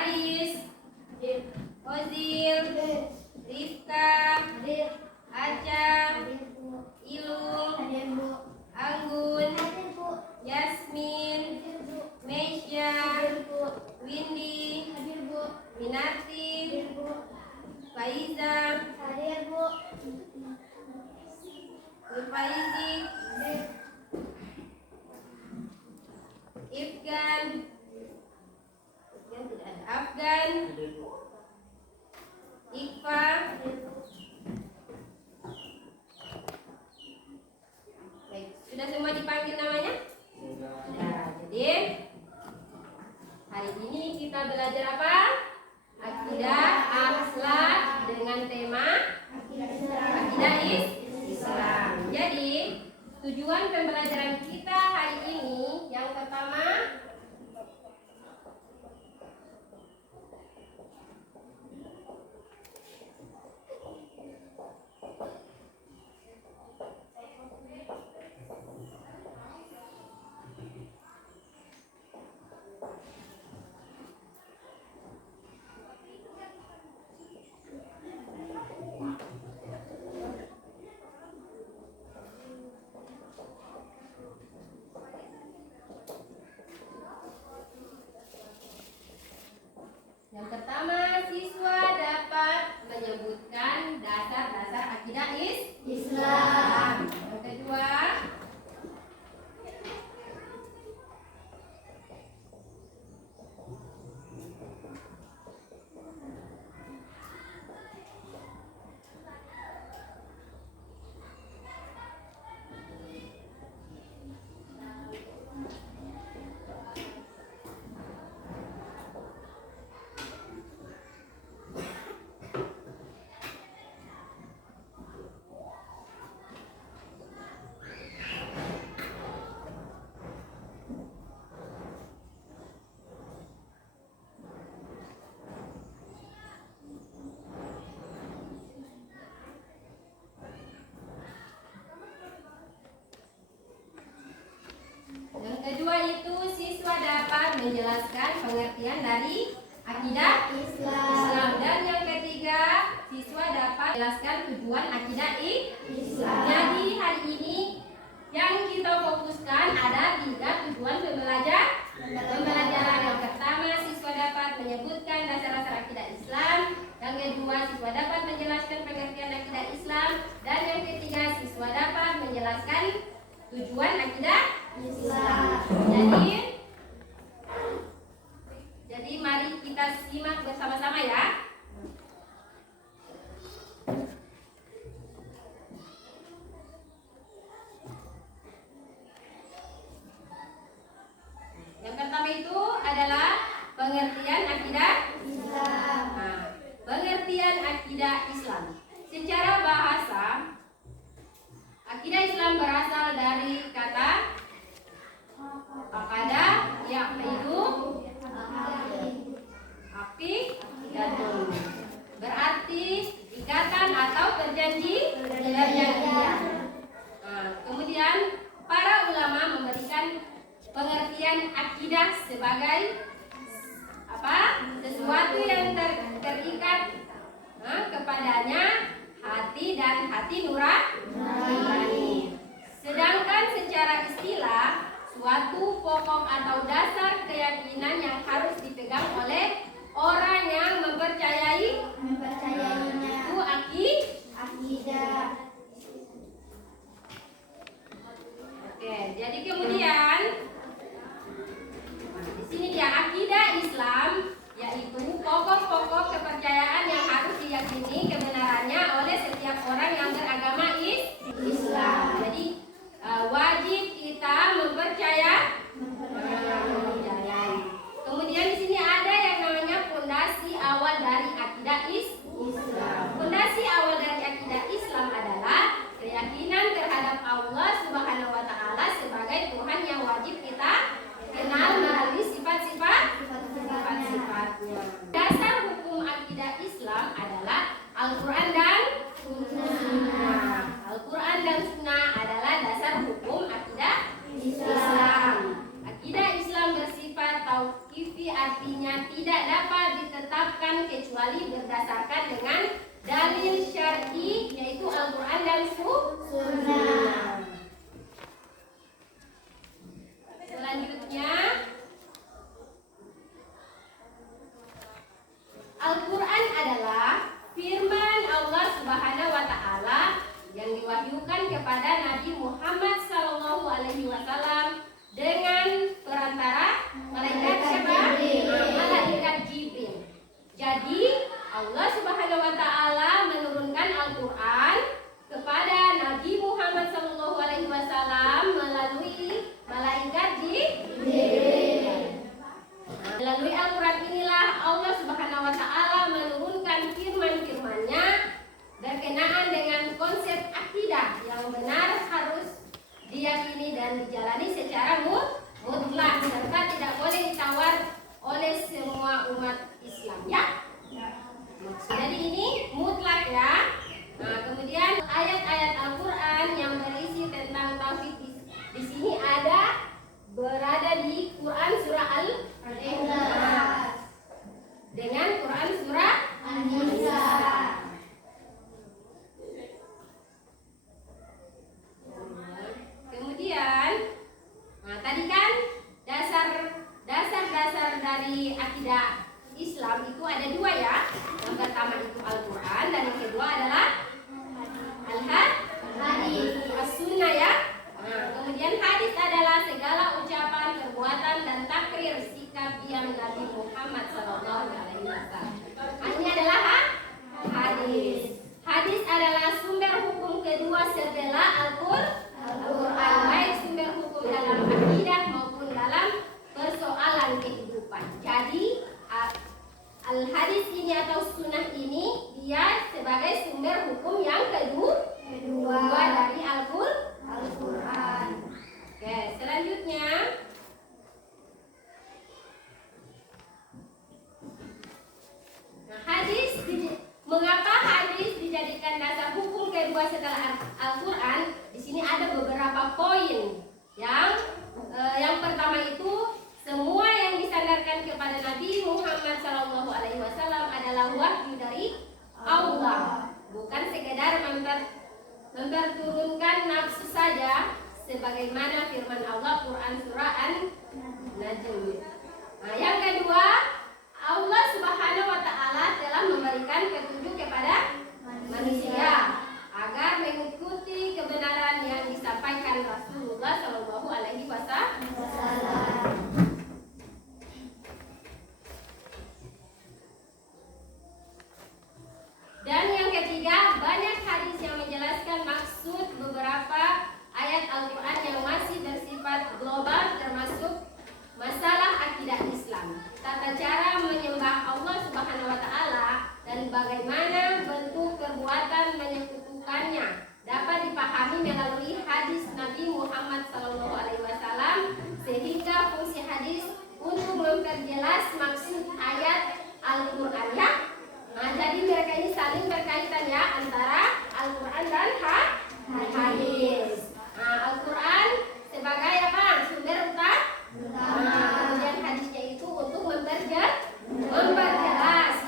Haris, Ozil, Rifka, Aca, Ilung, Anggun, Yasmin, Mesya, Windy, Minati, Faiza, Faizik, Ifgan, Afgan, Iqfa, baik, sudah semua dipanggil namanya? Sudah. Jadi hari ini kita belajar apa? Akidah akhlak dengan tema akidah Islam. Jadi tujuan pembelajaran kita hari ini yang pertama, siswa dapat menyebutkan dasar-dasar akidah Islam. Yang kedua, itu siswa dapat menjelaskan pengertian dari akidah Islam. Dan yang ketiga, siswa dapat menjelaskan tujuan akidah Islam. Jadi hari ini yang kita fokuskan ada 3 tujuan pembelajaran. Yang pertama, siswa dapat menyebutkan dasar-dasar akidah Islam. Yang kedua, siswa dapat menjelaskan pengertian akidah Islam. Dan yang ketiga, siswa dapat menjelaskan tujuan akidah Islam. Jadi mari kita simak bersama-sama ya. Yang pertama itu adalah pengertian akidah Islam. Nah, pengertian akidah Islam. Secara bahasa, akidah Islam berasal dari kata akadah, yaitu aqidatun, berarti ikatan atau perjanjian. Kemudian para ulama memberikan pengertian akidah sebagai apa? Sesuatu yang terikat kepadanya hati dan hati nurani. Sedangkan secara istilah, suatu pokok atau dasar keyakinan dilakukan kecuali berdasarkan dengan dalil syar'i, yaitu Al-Quran dan Sunnah. Selanjutnya, Al-Quran adalah firman Allah Subhanahu wa Ta'ala yang diwahyukan kepada Nabi Muhammad SAW dengan perantara malaikat siapa? Malaikat Jibril. Jadi Allah Subhanahu wa Ta'ala menurunkan Al-Quran kepada Nabi Muhammad SAW melalui malaikat Jibril. Melalui Al-Quran inilah Allah Subhanahu wa Ta'ala menurunkan firman-firman-Nya berkenaan dengan konsep akidah yang benar harus diyakini dan dijalani secara mutlak serta tidak boleh ditawar oleh semua umat Islam, ya. Jadi ini mutlak, ya. Nah, kemudian ayat-ayat Al-Quran yang berisi tentang tauhid di sini berada di Quran surah Al-Ikhlas dengan Quran surah An-Nisa. Kemudian, tadi kan dasar-dasar dari akidah Islam itu ada dua, ya. Yang pertama itu Al-Quran dan yang kedua adalah Al-Hadis, As-Sunnah, ya. Kemudian hadis adalah segala ucapan, perbuatan dan takrir sikap diam Nabi Muhammad SAW. Ini adalah hadis. Hadis adalah sumber hukum kedua setelah Al-Quran, baik sumber hukum dalam akidah maupun dalam persoalan kehidupan. Jadi Al-Hadis ini atau sunnah ini dia sebagai sumber hukum yang kedua dari Al-Quran. Oke, selanjutnya mengapa hadis dijadikan dasar hukum kedua setelah Al-Quran? Di sini ada beberapa poin. Yang pertama itu semua yang disandarkan kepada Nabi Muhammad SAW adalah wahyu dari Allah, bukan sekedar memperturunkan nafsu saja, sebagaimana firman Allah Quran surah An-Najm. Yang kedua, Allah Subhanahu wa Ta'ala telah memberikan petunjuk kepada manusia agar mengikuti kebenaran yang disampaikan Rasulullah SAW. Dan yang ketiga, banyak hadis yang menjelaskan maksud beberapa ayat Al-Quran yang masih bersifat global, termasuk masalah akidah Islam, tata cara menyembah Allah Subhanahu wa Ta'ala, dan bagaimana bentuk perbuatan menyekutukannya dapat dipahami melalui hadis Nabi Muhammad SAW, sehingga fungsi hadis untuk memperjelas maksud ayat Al-Quran, ya. Jadi mereka ini saling berkaitan, ya, antara Al-Quran dan hadis. Al-Quran sebagai apa? Sumber utama. Kemudian hadisnya itu untuk memperjelas,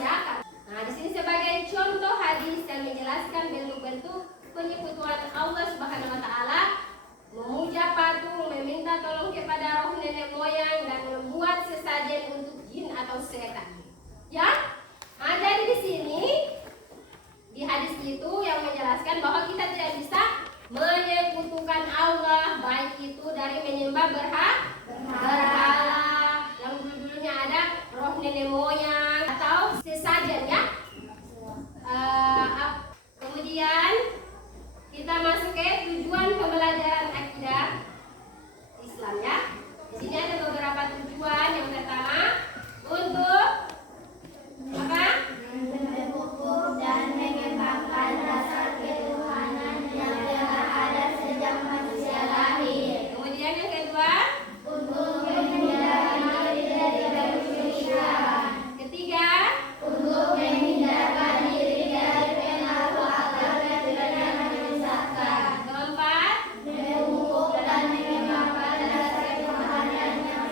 ya. Di sini sebagai contoh hadis yang menjelaskan bentuk-bentuk penyekutuan Allah Subhanahu wa Ta'ala, memuja patung, meminta tolong kepada roh nenek moyang, dan membuat sesajen untuk jin atau setan, ya. Jadi di sini di hadis itu yang menjelaskan bahwa kita tidak bisa menyekutukan Allah, baik itu dari menyembah berhala yang dulunya ada roh nenek moyang atau sesajen, ya. Kemudian kita masuk ke tujuan pembelajaran akidah Islam, ya. Di sini ada beberapa tujuan. Yang pertama, untuk apa? Mengukur dan mengembangkan dasar ketuhanan yang telah ada sejak manusia lahir. Kemudian yang kedua, untuk menghindari diri dari kesyirikan. Ketiga, untuk menghindarkan diri dari pengaruh agama yang menyesatkan. Keempat, mengukur dan mengembangkan dasar ketuhanan yang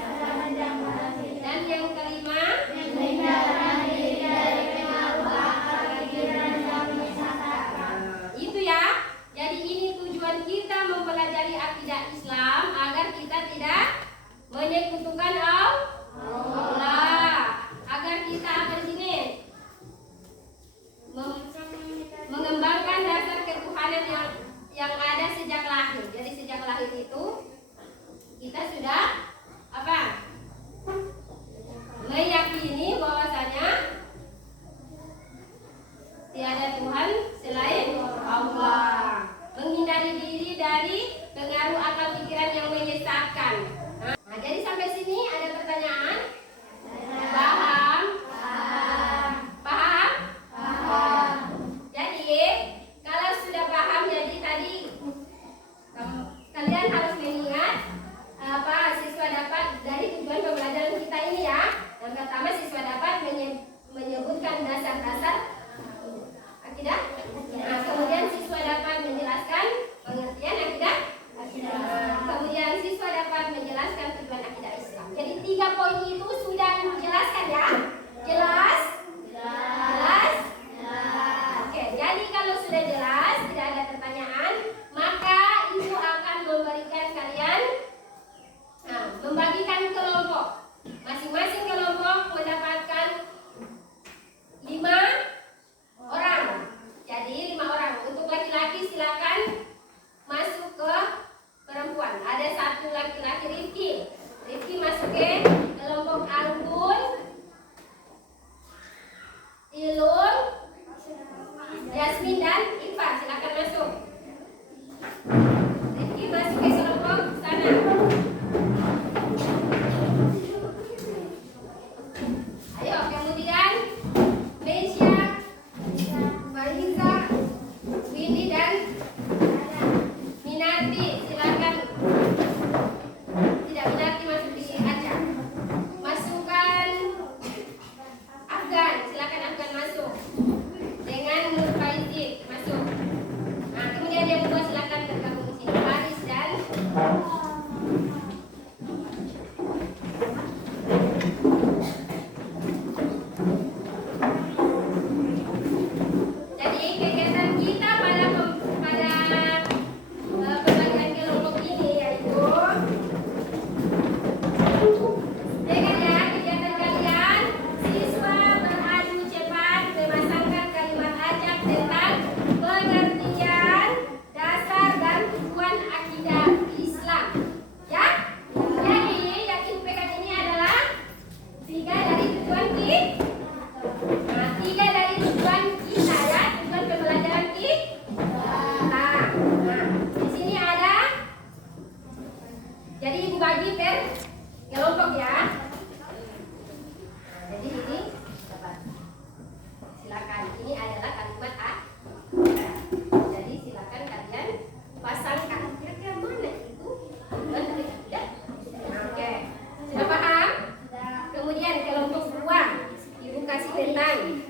tentang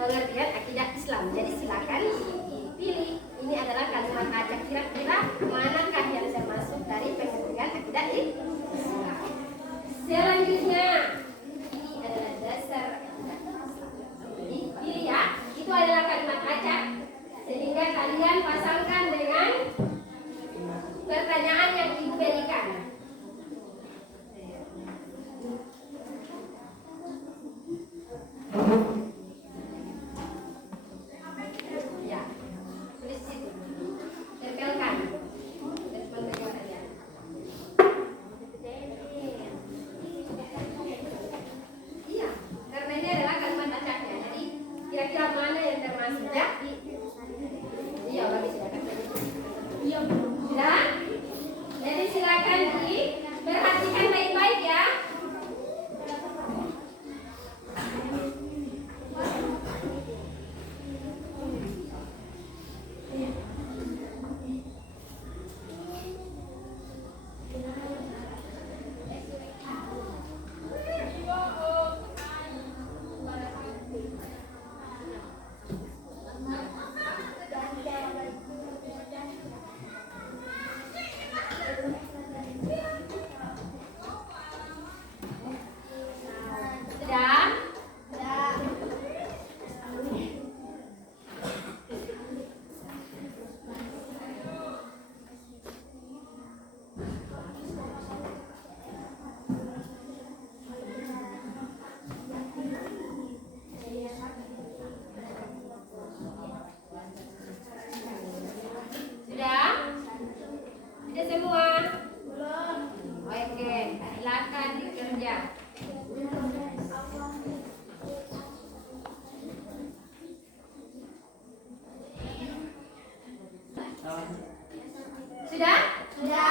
pengertian akidah Islam. Jadi silakan dipilih. Ini adalah kalimat acak. Kira-kira manakah yang termasuk dari pengertian akidah Islam? Selanjutnya, ini adalah dasar akidah Islam. Dipilih ya. Itu adalah kalimat acak. Sehingga kalian pasangkan dengan pertanyaan yang ibu berikan. Ya, tulis situ. Tempelkan. Tempelkan kalian. Iya, karena ini adalah kalimat acaknya. Jadi kira-kira mana yang termasuk ya? Iya, bagus ya. Iya, sudah. Jadi silakan diperhatikan baik-baik ya. Sudah semua? Belum. Oke, silakan dikerja. Sudah? Sudah semua?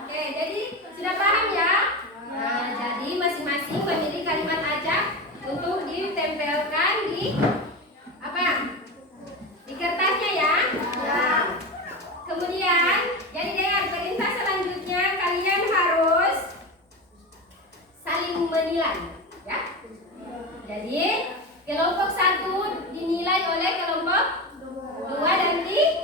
Oke, jadi sudah paham ya? Nah, jadi masing-masing memilih kalimat acak untuk ditempelkan di apa? Di kertasnya ya? Ya. Kemudian, jadi dengan perintah selanjutnya kalian harus saling menilai, ya. Jadi kelompok 1 dinilai oleh kelompok 2 dan 3.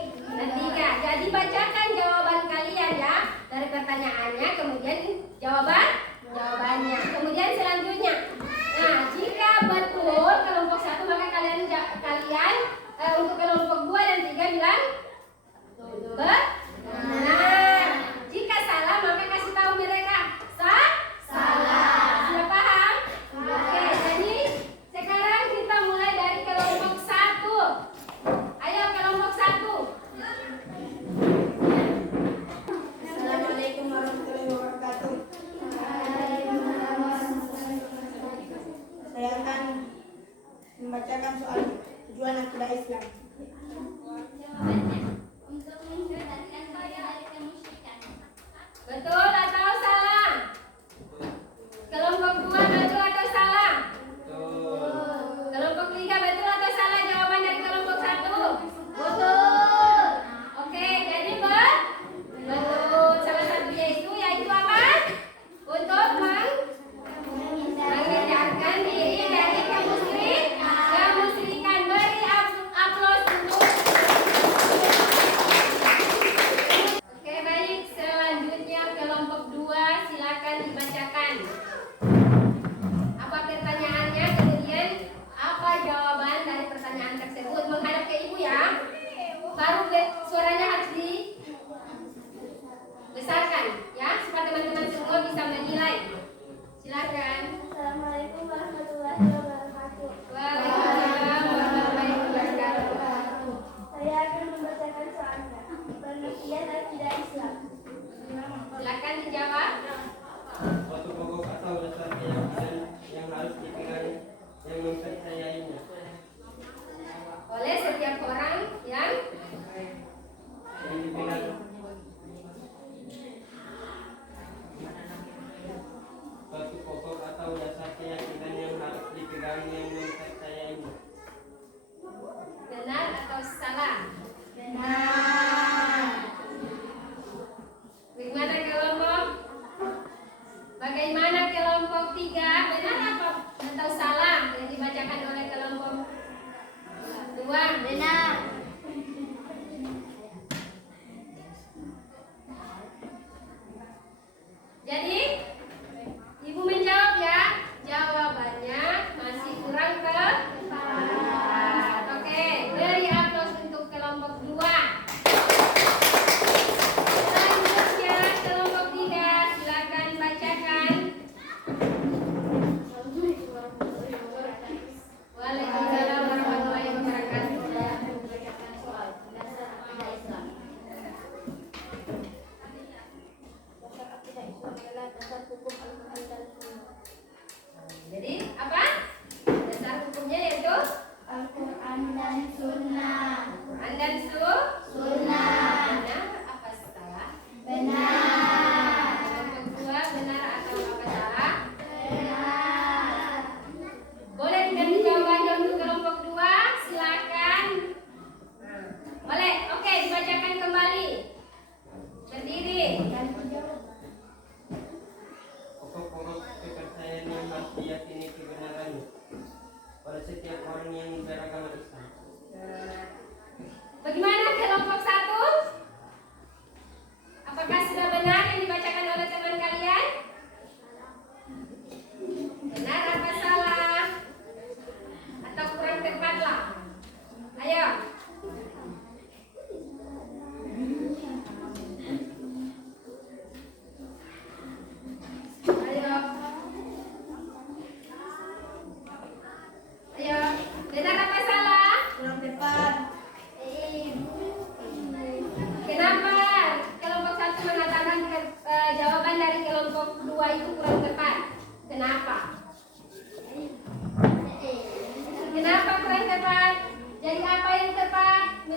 Jadi bacakan jawaban kalian ya dari pertanyaannya, kemudian jawabannya. Kemudian selanjutnya, nah jika betul kelompok 1 maka kalian untuk kelompok 2 dan 3 bilang benar. Jika salah maka kasih tahu mereka salah. Sudah paham? Oke, jadi sekarang kita mulai dari kelompok 1. Ayo kelompok 1. Assalamualaikum warahmatullahi wabarakatuh. Saya akan membacakan soal tujuan akidah Islam. Betul atau salah? Kelompok 2 betul atau salah? Kelompok 3 betul atau salah jawaban dari kelompok 1? Betul. Oke, jadi betul. Salah satunya yaitu apa? Untuk menghindarkan diri dari kemusyrikan. Beri aplaus untuk. Oke, baik. Selanjutnya kelompok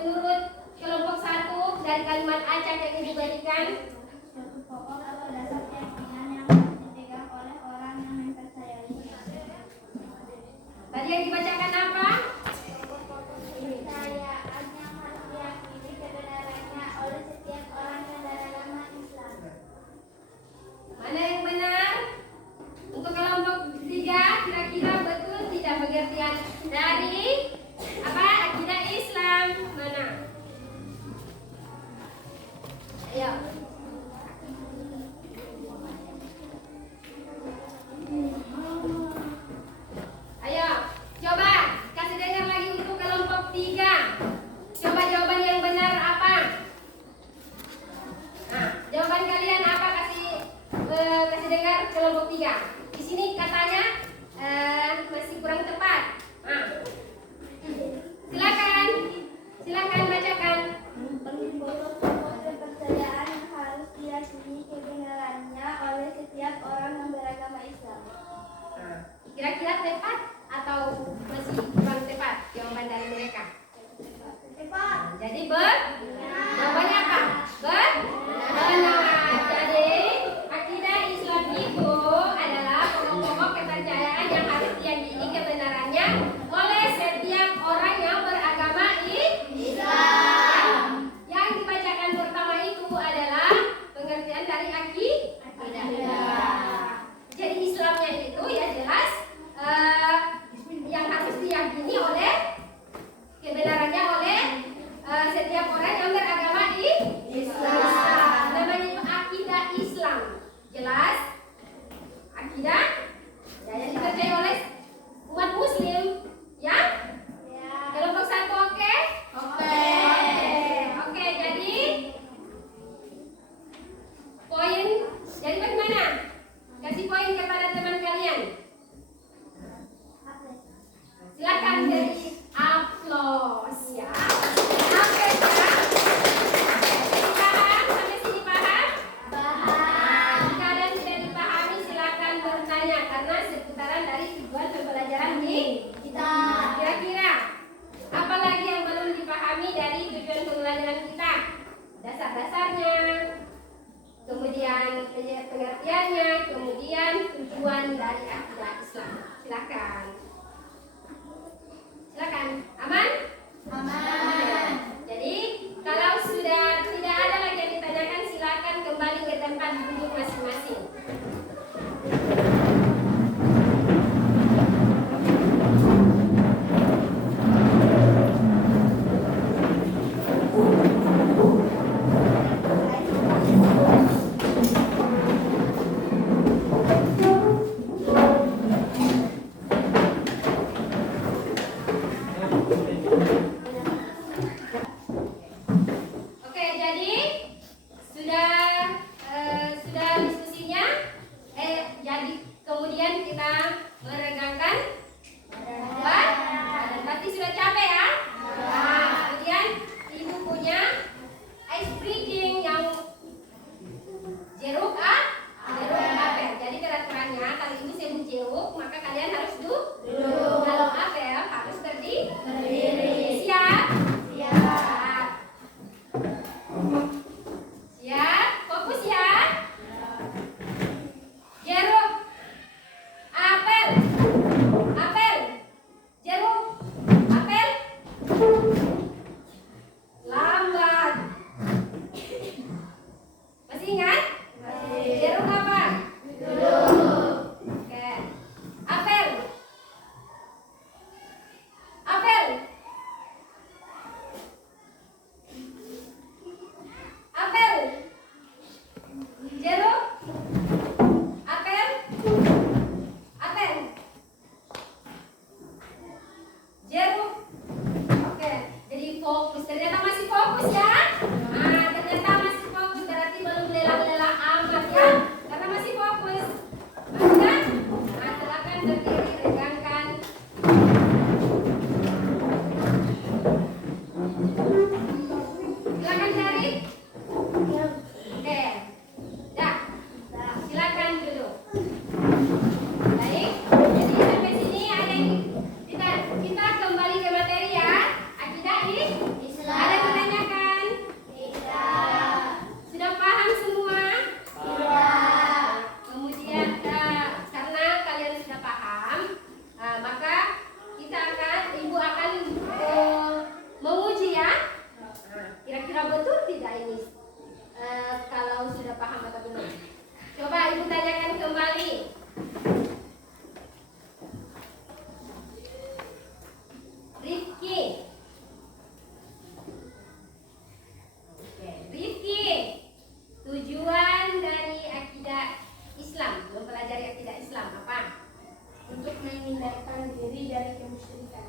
menurut kelompok 1 dari kalimat acak yang Ibu berikan? Suatu pokok atau dasar keyakinan yang harus dipegang oleh orang yang mempercayainya. Tadi yang dibacakan apa? Kepercayaan yang harus diyakini kebenarannya oleh setiap orang yang beragama Islam. Mana yang benar? Untuk kelompok 3 kira-kira betul tidak pengertian dari apa akidah Islam? Mana? Ayo. Ayo, coba kasih dengar lagi untuk kelompok 3. Coba jawaban yang benar apa? Nah, jawaban kalian apa? Kasih dengar kelompok 3. Di sini katanya masih kurang tepat. Nah, silakan bacakan. Suatu pokok kepercayaan yang harus diyakini kebenarannya oleh setiap orang yang beragama Islam. Nah, kira-kira tepat atau masih kurang tepat jawaban dari mereka? Tepat. Jadi jawabannya apa? Benar. Jadi akidah Islam itu adalah pokok-pokok kepercayaan yang harus diyakini kebenarannya oleh setiap orang yang beragama Islam. Yang dibacakan pertama itu adalah pengertian dari akidah. Jadi Islamnya itu ya jelas yang harus diyakini menyelamatkan diri dari kemusyrikan.